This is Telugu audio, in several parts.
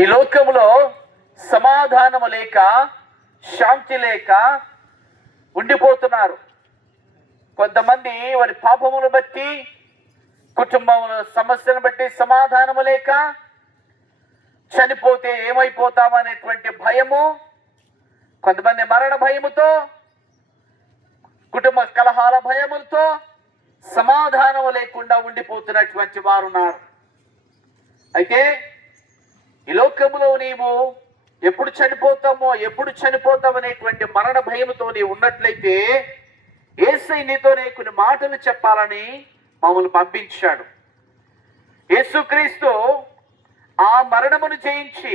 ఈ లోకములో సమాధానము లేక, శాంతి లేక ఉండిపోతున్నారు. కొంతమంది వారి పాపమును బట్టి, కుటుంబముల సమస్యను బట్టి సమాధానము లేక, చనిపోతే ఏమైపోతామనేటువంటి భయము, కొంతమంది మరణ భయముతో, కుటుంబ కలహాల భయములతో సమాధానము లేకుండా ఉండిపోతున్నటువంటి వారు ఉన్నారు. అయితే ఈ లోకములో నీవు ఎప్పుడు చనిపోతామనేటువంటి మరణ భయముతో నీవు ఉన్నట్లయితే యేసయ్య నీతోనే కొన్ని మాటలు చెప్పాలని మమ్మల్ని పంపించాడు. యేసుక్రీస్తు ఆ మరణమును జయించి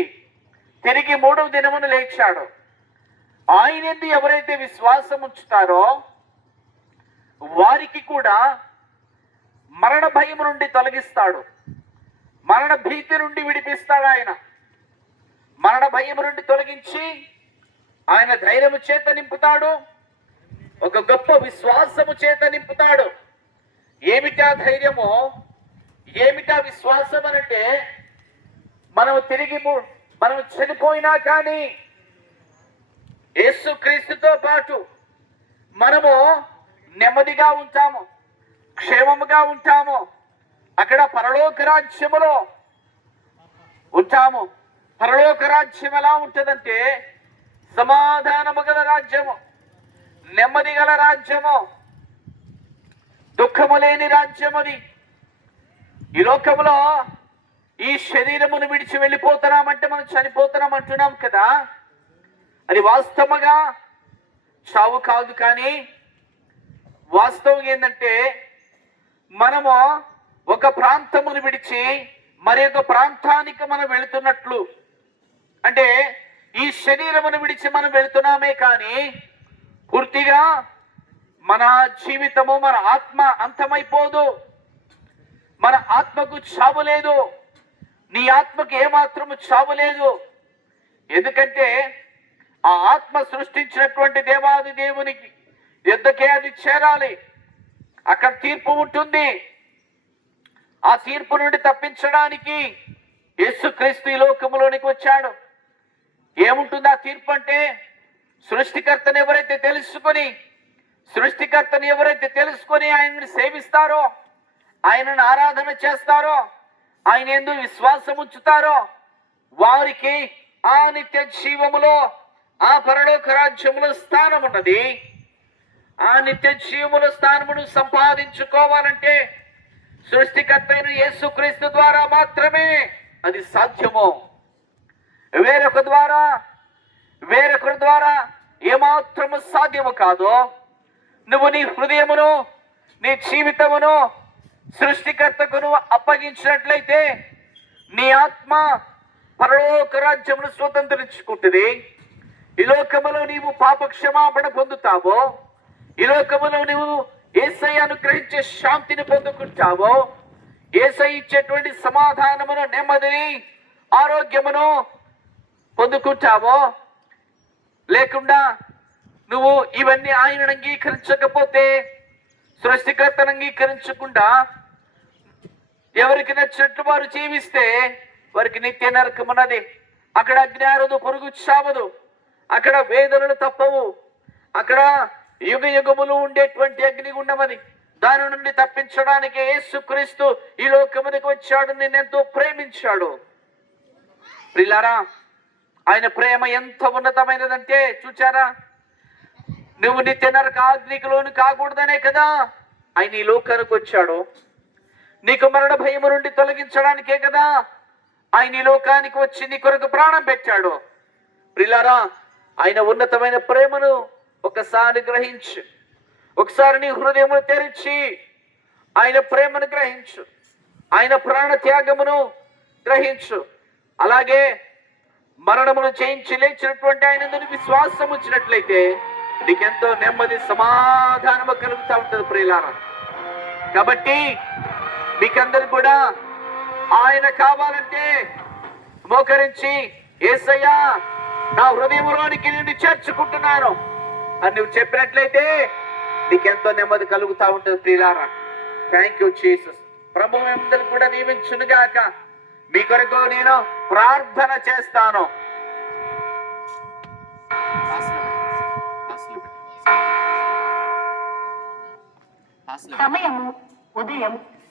తిరిగి 3వ దినమును లేచాడు. ఆయన యందు ఎవరైతే విశ్వాసం ఉంచుతారో వారికి కూడా మరణ భయము నుండి తొలగిస్తాడు, మరణ భీతి నుండి విడిపిస్తాడు. ఆయన మరణ భయము నుండి తొలగించి ఆయన ధైర్యము చేత నింపుతాడు, ఒక గొప్ప విశ్వాసము చేత నింపుతాడు. ఏమిటా ధైర్యము, ఏమిటా విశ్వాసం అంటే, మనం చనిపోయినా కానీ యేసుక్రీస్తుతో పాటు మనము నెమ్మదిగా ఉంటాము, క్షేమముగా ఉంటాము. అక్కడ పరలోక రాజ్యములో ఉంటాము. పరలోక రాజ్యం ఎలా ఉంటుందంటే సమాధానము గల రాజ్యము, నెమ్మది గల రాజ్యము, దుఃఖము లేని రాజ్యం అది. ఈ లోకములో ఈ శరీరమును విడిచి వెళ్ళిపోతున్నామంటే మనం చనిపోతున్నాం అంటున్నాం కదా, అది వాస్తవముగా చావు కాదు. కానీ వాస్తవం ఏంటంటే మనము ఒక ప్రాంతమును విడిచి మరి ఒక ప్రాంతానికి మనం వెళుతున్నట్లు, అంటే ఈ శరీరమును విడిచి మనం వెళుతున్నామే కానీ పూర్తిగా మన జీవితము, మన ఆత్మ అంతమైపోదు. మన ఆత్మకు చావు లేదు, నీ ఆత్మకు ఏమాత్రము చావు లేదు. ఎందుకంటే ఆ ఆత్మ సృష్టించినటువంటి దేవాది దేవునికి యుద్ధకే అది చేరాలి. అక్కడ తీర్పు ఉంటుంది. ఆ తీర్పు నుండి తప్పించడానికి యేసుక్రీస్తు ఈ లోకములోనికి వచ్చాడు. ఏముంటుంది ఆ తీర్పు అంటే, సృష్టికర్తను ఎవరైతే తెలుసుకొని ఆయనను సేవిస్తారో, ఆయనను ఆరాధన చేస్తారో, ఆయన యందు విశ్వాసం ఉంచుతారో వారికి ఆ నిత్య జీవములో, ఆ పరలోక రాజ్యములో స్థానం ఉన్నది. ఆ నిత్య జీవములో స్థానమును సంపాదించుకోవాలంటే సృష్టికర్త అయిన యేసుక్రీస్తు ద్వారా మాత్రమే అది సాధ్యము. వేరొకరి ద్వారా ఏమాత్రము సాధ్యము కాదు. నువ్వు నీ హృదయమును, నీ జీవితమును సృష్టికర్తకు నువ్వు అప్పగించినట్లయితే నీ ఆత్మ పరలోక రాజ్యమును స్వతంత్రించుకుంటుంది. ఈ లోకములో నీవు పాప క్షమాపణ పొందుతావో, ఈ లోకములో నువ్వు యేసయ్య అనుగ్రహించే శాంతిని పొందుకుంటావో, యేసయ్య ఇచ్చేటువంటి సమాధానమును, నెమ్మదిని, ఆరోగ్యమును పొందుకుంటావో, లేకుండా నువ్వు ఇవన్నీ ఆయనను అంగీకరించకపోతే, సృష్టికర్తను అంగీకరించకుండా ఎవరికి నచ్చినట్లు వారు జీవిస్తే వారికి నిత్య నరకం ఉన్నది. అక్కడ అగ్ని ఆరదు, పొరుగు చావదు, అక్కడ వేదనలు తప్పవు, అక్కడ యుగ యుగములు ఉండేటువంటి అగ్నిగుండమది. దాని నుండి తప్పించడానికి యేసుక్రీస్తు ఈ లోకమునికి వచ్చాడు, నిన్నెంతో ప్రేమించాడు. ప్రియులారా, ఆయన ప్రేమ ఎంత ఉన్నతమైనదంటే చూచారా, నువ్వు నిత్య నరక అగ్నికి లోను కాకూడదనే కదా ఆయన ఈ లోకానికి వచ్చాడు. నీకు మరణ భయము నుండి తొలగించడానికే కదా ఆయన ఈ లోకానికి వచ్చి నీ కొరకు ప్రాణం పెట్టాడు. ప్రియులారా, ఆయన ఉన్నతమైన ప్రేమను ఒకసారి గ్రహించు. ఒకసారి నీ హృదయమును తెరిచి ఆయన ప్రేమను గ్రహించు, ఆయన ప్రాణ త్యాగమును గ్రహించు. అలాగే మరణమును జయించి లేచినటువంటి ఆయన విశ్వాసం ఉంచినట్లయితే నీకెంతో నెమ్మది, సమాధానము కలుగుతూ ఉంటుంది. ప్రియులారా, కాబట్టి మీకందరు కూడా ఆయన కావాలంటే మోకరించి యేసయ్యా నా హృదయంలోనికి నిన్ను చేర్చుకుంటున్నాను అని నువ్వు చెప్పినట్లయితే నీకెంతో నెమ్మది కలుగుతూ ఉంటుంది. ప్రియులారా, థ్యాంక్ యూ జీసస్. ప్రభువు అందరూ కూడా నియమించునుగాక. మీ కొరకు నేను ప్రార్థన చేస్తాను. సమయము ఉదయం